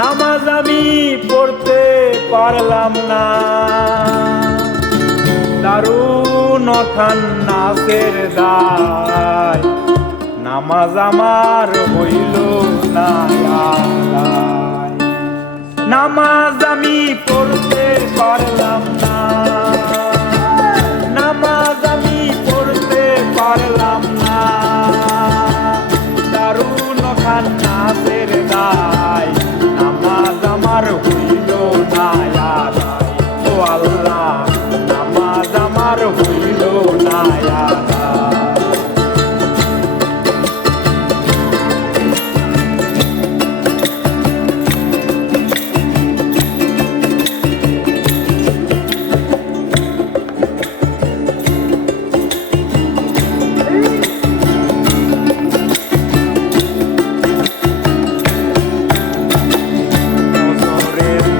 নামাজ আমি পড়তে পারলাম না, দারুণ খান নাচের দায়, নামাজ আমার হইল না আদায়। নামাজ আমি পড়তে পারলাম না, নামাজ আমি পড়তে পারলাম না, দারুণ খান নাচের দায়, নামাজ আমার হইল না আদায়। ও আল্লাহ, নামাজ আমার হইল না আদায়।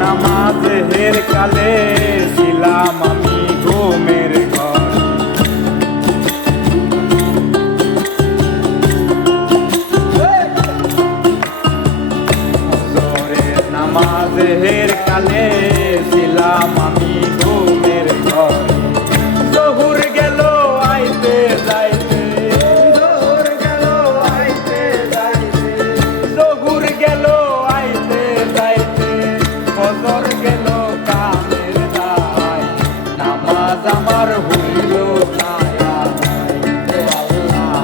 নামাজের কালে ছিলাম আমি ঘুমের ঘর, নামাজের কালে ছিলাম আমি ঘুমের ঘর। জহুর গেল আইতে যাইতে, জহুর গেল আইতে যাইতে, জহুর গেল আইতে যাইতে, ফজর গেল কামের দায়, নামাজ আমার হইল না আদায়। আল্লাহ,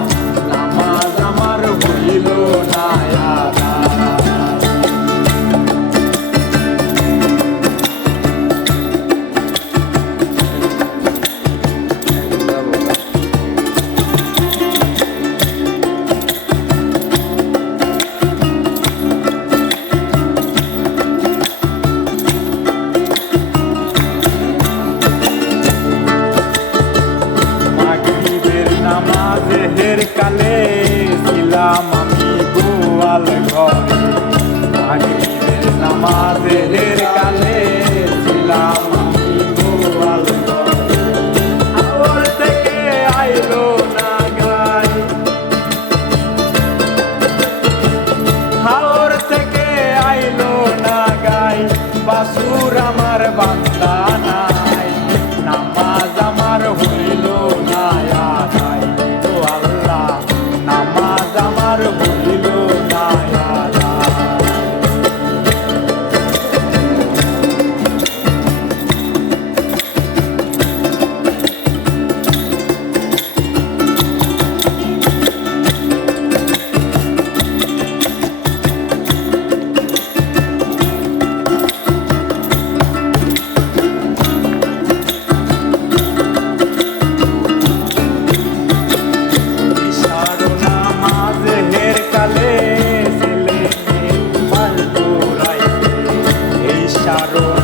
নামাজ আমার হইল না আদায়। নামাজের কালে ছিলাম আমি গোয়াল ঘরে, মাগরিবের নামাজের কালে ছিলাম আমি গোয়াল ঘরে। হাওর থেকে আইলো না গাই, হাওর থেকে আইলো না গাই, বাসুর আমার বান্দা নাই, নামাজ আমার হইল না আদায়। নামাজ আমার হইল না আদায়।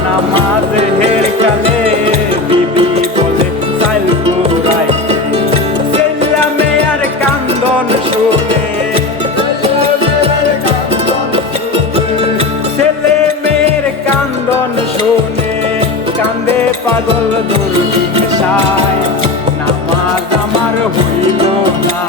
নামাজের কালে বিবি বলে চাইল কুড়াইতে, ছেলে মেয়ের কান্দন শুনে, ছেলে মেয়ের কান্দন শুনে, কান্দে পাগল দুর্দিন সায়, নামাজ আমার হইল না